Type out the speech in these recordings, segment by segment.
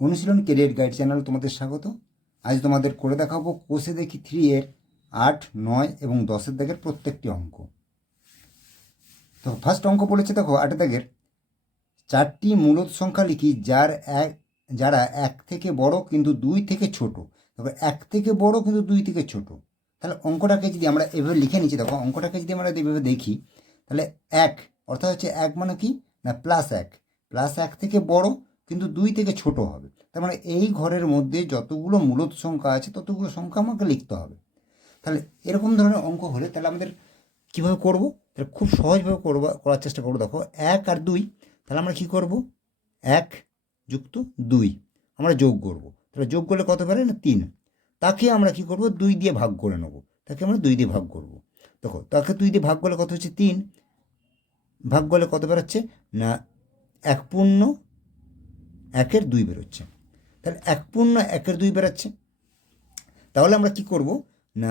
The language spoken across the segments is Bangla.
অনুশীলন কেরিয়ার গাইড চ্যানেল তোমাদের স্বাগত। আজ তোমাদের করে দেখাবো কোষে দেখি 3 এর 8, 9 এবং 10-এর দাগের প্রত্যেকটি অঙ্ক। তো ফার্স্ট অঙ্ক বলেছে, দেখো 8 দাগের 4টি মূলদ সংখ্যা লিখি যারা 1 থেকে বড় কিন্তু 2 থেকে ছোট। তবে 1 থেকে বড় কিন্তু 2 থেকে ছোট। তাহলে অঙ্কটাকে যদি আমরা এভাবে লিখে নিচ্ছি, দেখো অঙ্কটাকে যদি আমরা এভাবে দেখি, তাহলে 1 অর্থাৎ হচ্ছে 1 মানে কি না +1 থেকে বড় কিন্তু 2 থেকে ছোট হবে। তার মানে এই ঘরের মধ্যে যতগুলো মূলদ সংখ্যা আছে ততগুলো সংখ্যা আমাকে লিখতে হবে। তাহলে এরকম ধরনের অঙ্ক হলে তাহলে আমাদের কীভাবে করব? তাহলে খুব সহজভাবে করার চেষ্টা করবো। দেখো 1 আর 2, তাহলে আমরা কী করব? 1 যুক্ত 2 আমরা যোগ করব। তাহলে যোগ করলে কত পারে না 3। তাকে আমরা কি করব? 2 দিয়ে ভাগ করে নেব। তাকে আমরা 2 দিয়ে ভাগ করব। দেখো তাকে 2 দিয়ে ভাগ করলে কত হচ্ছে? 3। ভাগ করলে কত বেরোচ্ছে না 1/1/2 বেরোচ্ছে। তাহলে 1/1/2 বেরোচ্ছে। তাহলে আমরা কি করব না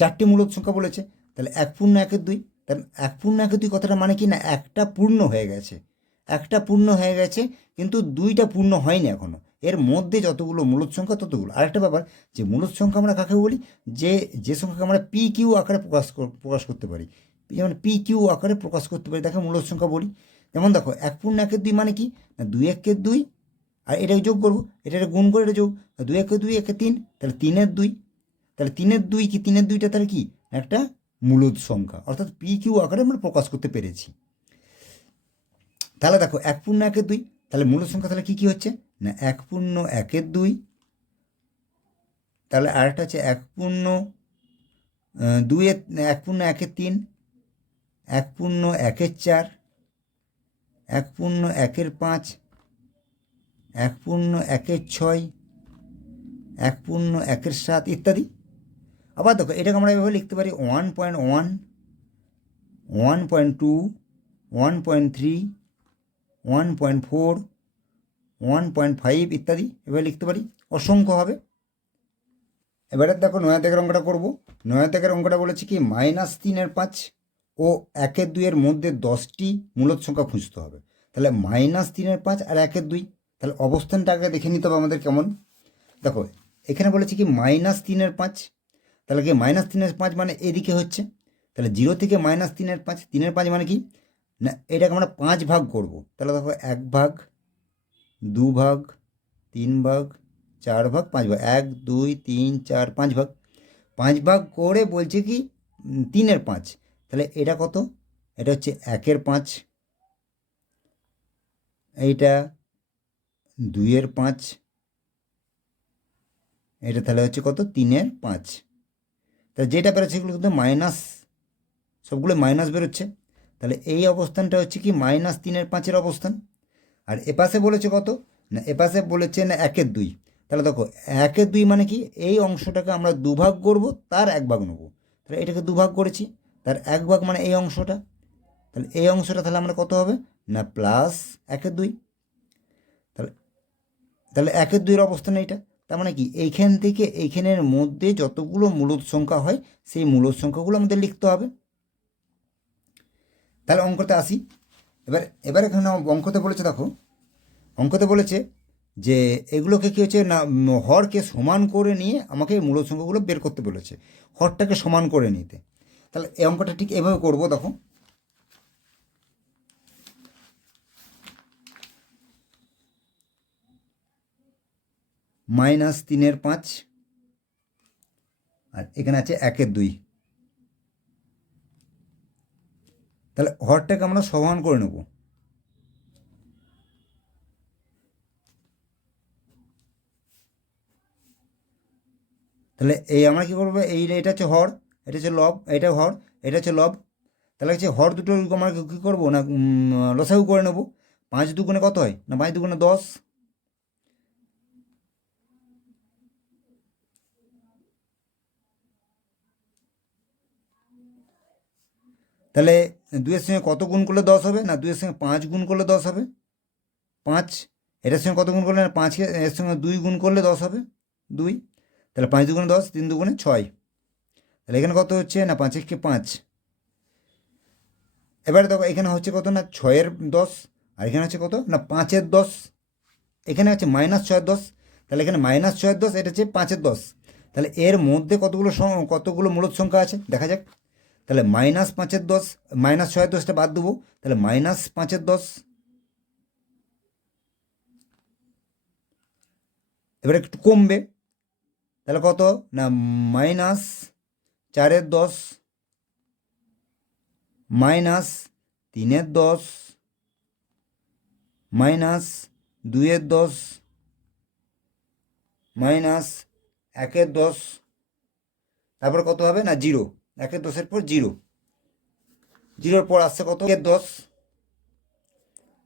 4টি মূলদ সংখ্যা বলেছে, তাহলে 1/1/2। তাহলে 1/1/2 কথাটা মানে কি না একটা পূর্ণ হয়ে গেছে, একটা পূর্ণ হয়ে গেছে কিন্তু 2টা পূর্ণ হয়নি এখনও। এর মধ্যে যতগুলো মূলদ সংখ্যা ততগুলো। আরেকটা ব্যাপার, যে মূলদ সংখ্যা আমরা কাকে বলি? যে সংখ্যাকে আমরা পি কিউ আকারে প্রকাশ করতে পারি, যেমন পি কিউ আকারে প্রকাশ করতে পারি তাকে মূলদ সংখ্যা বলি। যেমন দেখো 1/1/2 মানে কি না 2/1/2, আর এটাকে যোগ করবো, এটা গুণ করে এটা যোগ, 2/2 1 3, তাহলে 3/2। তাহলে 3/2 কি 3/2টা তাহলে কি একটা মূলদ সংখ্যা, অর্থাৎ পি কিউ আকারে আমরা প্রকাশ করতে পেরেছি। তাহলে দেখো 1/1/2, তাহলে মূলদ সংখ্যা তাহলে কী কী হচ্ছে না 1/1/2, তাহলে আরেকটা হচ্ছে 1/2, 1/1/3, 1/1/4, 1/1/5, 1/1/6, 1/1/7 ইত্যাদি। আবার দেখো এটাকে আমরা এভাবে লিখতে পারি 1.1, 1.2, 1.3, 1.4, 1.5 ইত্যাদি এভাবে লিখতে পারি, অসংখ্য হবে। এবারে দেখো 9 দাগের অঙ্কটা করবো। 9 দাগের অঙ্কটা বলেছে কি -3/5 ও 1/2 মধ্যে 10টি মূলদ সংখ্যা খুঁজতে হবে। তাহলে -3/5 আর 1/2, তাহলে অবস্থানটা আগে দেখে নিতে হবে আমাদের কেমন। দেখো এখানে বলেছে কি -3/5, তাহলে কি -3/5 মানে এদিকে হচ্ছে, তাহলে 0 থেকে -3/5, 3/5 মানে কি না এটাকে আমরা 5 ভাগ করব। তাহলে দেখো 1 ভাগ, 2 ভাগ, 3 ভাগ, 4 ভাগ, 5 ভাগ, 1 2 3 4 5 ভাগ। 5 ভাগ করে বলছে কি 3/5, তাহলে এটা কত? এটা হচ্ছে 1/5, এইটা 2/5, এটা তাহলে হচ্ছে কত 3/5। তাহলে যেটা বেরোচ্ছে সেগুলো কিন্তু মাইনাস, সবগুলো মাইনাস বেরোচ্ছে। তাহলে এই অবস্থানটা হচ্ছে কি -3/5 অবস্থান। আর এপাশে বলেছে কত না এপাশে বলেছে না 1/2। তাহলে দেখো 1/2 মানে কি এই অংশটাকে আমরা 2 ভাগ করবো, তার 1 ভাগ নেবো। তাহলে এটাকে 2 ভাগ করেছি, তার 1 ভাগ মানে এই অংশটা। তাহলে এই অংশটা তাহলে আমরা কত হবে না +1/2। তাহলে তাহলে 1/2 অবস্থান এইটা। তার মানে কি এইখান থেকে এইখানের মধ্যে যতগুলো মূলদ সংখ্যা হয় সেই মূলদ সংখ্যাগুলো আমাদের লিখতে হবে। তাহলে অঙ্কতে আসি। এবার এখানে অঙ্কতে বলেছে, দেখো অঙ্কতে বলেছে যে এগুলোকে কী হচ্ছে না হরকে সমান করে নিয়ে আমাকে মূলদ সংখ্যাগুলো বের করতে বলেছে, হরটাকে সমান করে নিতে। তাহলে এই অঙ্কটা ঠিক এভাবে করবো। দেখো -3/5 আর এখানে আছে 1/2, তাহলে হরটাকে আমরা সমান করে নেব। তাহলে এই আমরা কী করবো, এটা হচ্ছে হর, এটা হচ্ছে লব, এটা হর, এটা হচ্ছে লব। তাহলে হচ্ছে হর দুটো আমরা কী করবো না লসাগু করে নেব। 5 দুগুণে কত হয় না 5 দুগুণে 10। তাহলে 2-এর সঙ্গে কত গুণ করলে 10 হবে না 2-এর সঙ্গে 5 গুণ করলে 10 হবে 5। এটার সঙ্গে কত গুণ করলে না 5, এর সঙ্গে 2 গুণ করলে 10 হবে 2। তাহলে 5 দুগুণে 10, 3 দুগুণে 6। তাহলে এখানে কত হচ্ছে না 5 5। এবারে দেখো এখানে হচ্ছে কত না 6-এর 10, আর এখানে হচ্ছে কত না 5-এর 10। এখানে আছে -6 আর 10, তাহলে এখানে -6 আর 10, এটা হচ্ছে 5-এর 10। তাহলে এর মধ্যে কতগুলো মূলদ সংখ্যা আছে দেখা যাক। তাহলে -5-এর 10, -6-এর 10টা বাদ দেবো, তাহলে -5-এর 10। এবার একটু কমবে, তাহলে কত না -4-এর 10, -3-এর 10, -2-এর 10, -1-এর 10, তারপর কত হবে না 0। 1-এর 10-এর পর 0, 0-এর পর আসছে কত 1-এর 10।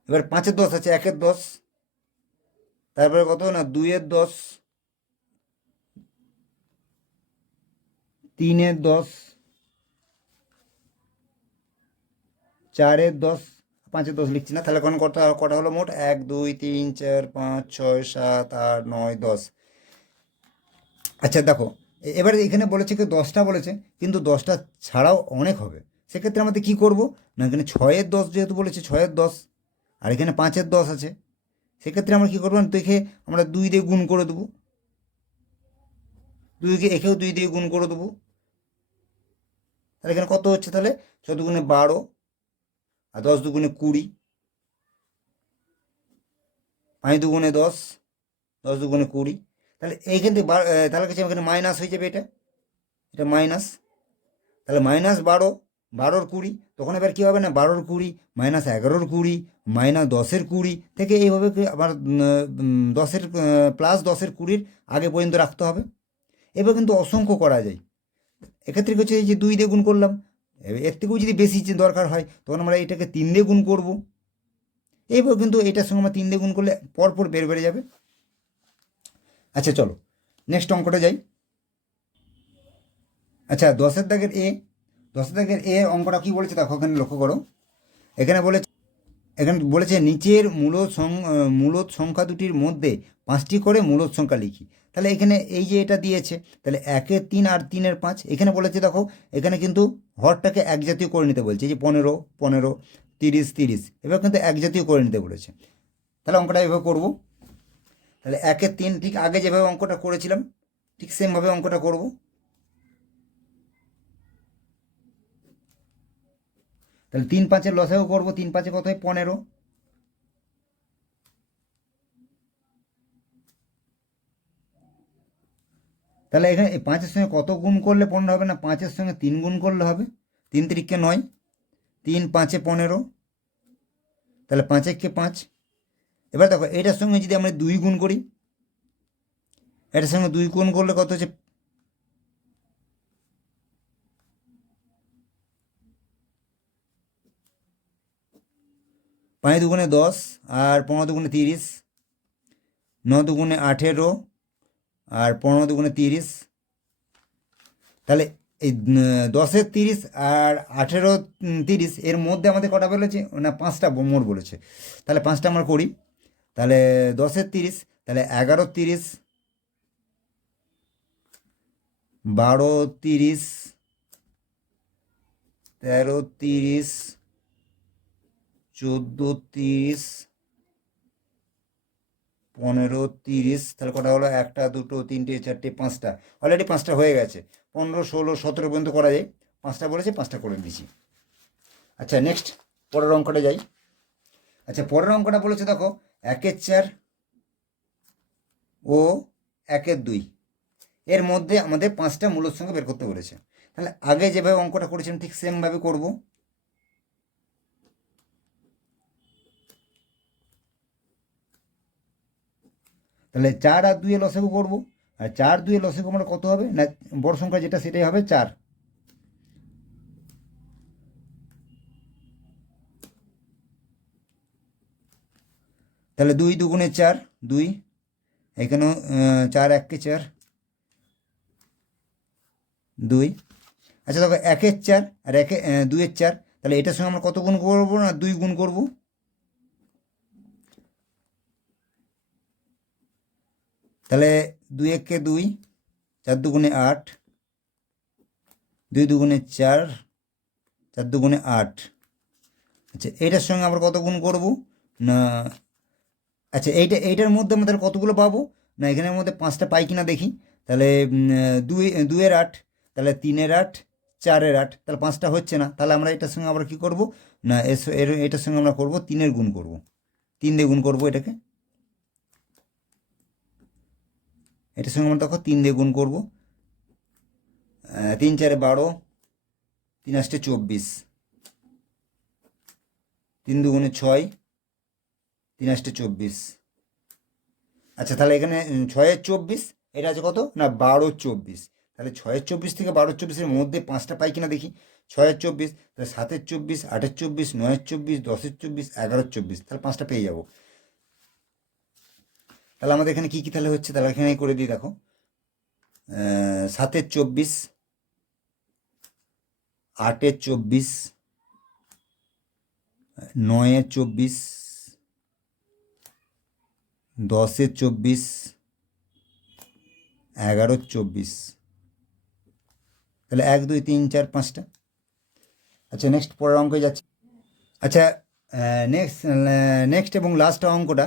এবার 5-এর 10 আছে 1-এর 10, তারপরে কত না 2-এর 10, 3-এর 10, 4-এর 10, 5-এর 10 লিখছি না। তাহলে কটা কটা হলো মোট 1 2 3 4 5 6 7 8 9 10। আচ্ছা দেখো, এবারে এখানে বলেছে কি 10টা বলেছে, কিন্তু 10টা ছাড়াও অনেক হবে। সেক্ষেত্রে আমাদের কি করব না, এখানে 6-এর 10 যেহেতু বলেছে 6-এর 10, আর এখানে 5-এর 10 আছে, সেক্ষেত্রে আমরা কী করবো না দেখে আমরা 2 দিয়ে গুণ করে দেবো, 2 দিয়ে গুণ করে দেবো। তাহলে এখানে কত হচ্ছে, তাহলে 6-2 = 12, আর 10-2 = 20, 5-2 = 10, 10-2 = 20। তাহলে এইখান থেকে তাহলে কাছে এখানে মাইনাস হয়ে যাবে, এটা মাইনাস। তাহলে -12, 12-20, তখন এবার কী হবে না 12-20, -11-20, -10-20 থেকে এইভাবে আবার 10-এর +10-এর 20 আগে পর্যন্ত রাখতে হবে। এবার কিন্তু অসংখ্য করা যায়। এক্ষেত্রে হচ্ছে এই যে 2 দিয়ে গুণ করলাম, এর থেকেও যদি বেশি দরকার হয় তখন আমরা এটাকে 3 দিয়ে গুণ করবো। এইভাবে কিন্তু এটার সঙ্গে আমরা 3 দিয়ে গুণ করলে পরপর বেড়ে যাবে। আচ্ছা চলো নেক্সট অঙ্কটা যাই। আচ্ছা 10-এর দাগের এ অঙ্কটা কী বলেছে দেখো, এখানে লক্ষ্য করো। এখানে বলেছে নিচের মূলদ সংখ্যা দুটির মধ্যে 5টি করে মূলদ সংখ্যা লিখি। তাহলে এখানে এই যে এটা দিয়েছে, তাহলে 1-এর 3 আর 3-এর 5, এখানে বলেছে দেখো এখানে কিন্তু হরটাকে এক জাতীয় করে নিতে বলছে, যে 15 15, 30 30, এবার কিন্তু এক জাতীয় করে নিতে বলেছে। তাহলে অঙ্কটা এভাবে করব। তাহলে 1-এর 3 ঠিক আগে যেভাবে অঙ্কটা করেছিলাম ঠিক সেমভাবে অঙ্কটা করব। তাহলে 3-5-এর লসাগু করবো, 3-5-এ কত হয় 15। তাহলে এখানে এই 5-এর সঙ্গে কত গুণ করলে 15 হবে না, 5-এর সঙ্গে 3 গুণ করলে হবে। 3 3 9, 3 5 15, তাহলে 5 1 5। এবার দেখো এটার সঙ্গে যদি আমরা 2 গুণ করি, এটার সঙ্গে 2 গুণ করলে কত হচ্ছে 5 2 10, আর 15 2 30, 9 2 18, আর 15 2 30। তাহলে এই 10-এর 30 আর 18 30 এর মধ্যে আমাদের কটা বলেছে না 5টা মোট বলেছে। তাহলে 5টা আমরা করি। তাহলে 10-এর 30, তাহলে 11-এর 30, 12-এর 30, 13-এর 30, 14-এর 30, 15-এর 30। তাহলে কটা হলো 1টা 2টো 3টে 4টে 5টা, অলরেডি 5টা হয়ে গেছে। 15 16 17 পর্যন্ত করা যায়, 5টা বলেছে 5টা করে দিয়েছি। আচ্ছা নেক্সট পরের অঙ্কটা যাই। আচ্ছা পরের অঙ্কটা বলেছে দেখো 1-এর 4 ও 1-এর 2 এর মধ্যে আমাদের 5টা মূলদ সংখ্যা বের করতে বলেছে। তাহলে আগে যেভাবে অঙ্কটা করেছিলাম ঠিক সেমভাবে করব। তাহলে 4 আর 2 এর লসাগু করব, আর 4 2 এর লসাগু আমরা কত হবে না বড় সংখ্যা যেটা সেটাই হবে 4। তাহলে 2 2 4, 2, এখানেও 4 1 4, 2। আচ্ছা দেখো 1-এর 4 আর 2-এর 4, তাহলে এটার সঙ্গে আমরা কত গুণ করবো না 2 গুণ করব। তাহলে 2 1 2, 4 2 8, 2 2 4, 4 2 8। আচ্ছা এটার সঙ্গে আমরা কত গুণ করব না আচ্ছা এইটার মধ্যে আমাদের কতগুলো পাবো? না এখানের মধ্যে 5টা পাই কিনা দেখি। তাহলে 2 2 এর 8, তাহলে 3 এর 8, 4 এর 8, তাহলে 5টা হচ্ছে না। তাহলে আমরা এটার সঙ্গে আবার কী করবো? না এটার সঙ্গে আমরা করবো 3-এর গুণ করবো, 3 দিয়ে গুণ করবো এটাকে। এটার সঙ্গে আমরা দেখো 3 দিয়ে গুণ করবো। 3 4 12, 3 8 24, 3 2 6, 3 8 24। আচ্ছা তাহলে এখানে 6-24, এটা আছে কত? না 12-24। তাহলে 6-24 থেকে 12-24-এর মধ্যে 5টা পাই কিনা দেখি। 6-24, তাহলে 7-24, 8-24, 9-24, 10-24, 11-24, তাহলে 5টা পেয়ে যাবো। তাহলে আমাদের এখানে কী কী তাহলে হচ্ছে, তাহলে এখানে করে দিই দেখো। 7-24, 8-24, 9-24, 10-24, 11-24, তাহলে 1 2 3 4 5টা। আচ্ছা নেক্সট পরের অঙ্কে যাচ্ছি। আচ্ছা নেক্সট এবং লাস্ট অঙ্কটা,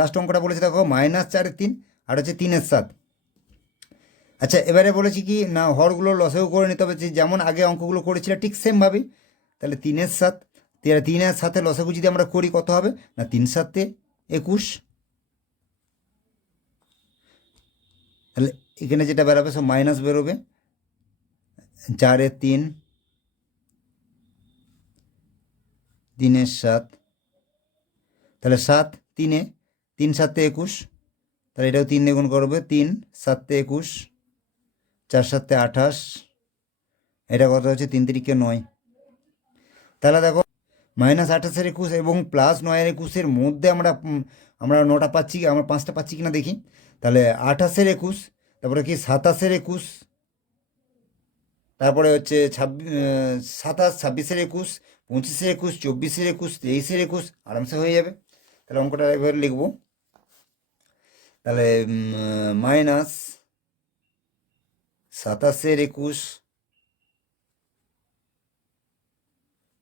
লাস্ট অঙ্কটা বলেছে দেখো -4-3 আর হচ্ছে 3-7। আচ্ছা এবারে বলেছি কি না হরগুলো লসেও করে নিতে হবে, যেমন আগে অঙ্কগুলো করেছিল ঠিক সেমভাবেই। তাহলে 3-7, 3-7 লসাগু যদি আমরা করি কত হবে? না 3-7 21। তাহলে এখানে যেটা বেরোবে সব মাইনাস বেরোবে। 4-3, 3-7, তাহলে 7 3-এ, 3-7 21, তাহলে এটাও 3 দিয়ে গুণ করবে। 3-7 21, 4-7 28, এটা কত হচ্ছে? 3 3 9। তাহলে দেখো -28-21 এবং +9-21 মধ্যে আমরা 9টা পাচ্ছি, আমরা 5টা পাচ্ছি কিনা দেখি। তাহলে 28-21, তারপরে কি 27-21, তারপরে হচ্ছে 27, 26-21, 25-21, 24-21, 23-21, আরামসে হয়ে যাবে। তাহলে অঙ্কটা একবার লিখবো। তাহলে -27-21,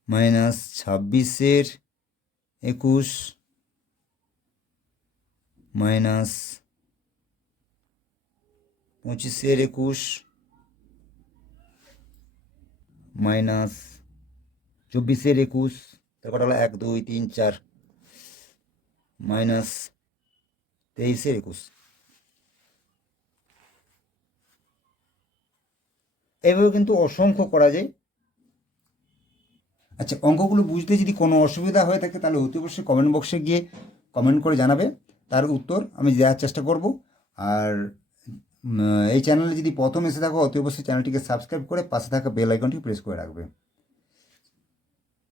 -26-21, -25-21, -24-21, তার কটা হলো 1 2 3 4, -23-21। এভাবে কিন্তু অসংখ্য করা যায়। আচ্ছা অঙ্কগুলো বুঝতে যদি কোনো অসুবিধা হয়ে থাকে তাহলে অতি অবশ্যই কমেন্ট বক্সে গিয়ে কমেন্ট করে জানাবে, তার উত্তর আমি দেওয়ার চেষ্টা করব। আর এই চ্যানেলে যদি প্রথম এসে থাকো অতি অবশ্যই চ্যানেলটিকে সাবস্ক্রাইব করে পাশে থাকা বেল আইকনটি প্রেস করে রাখবে।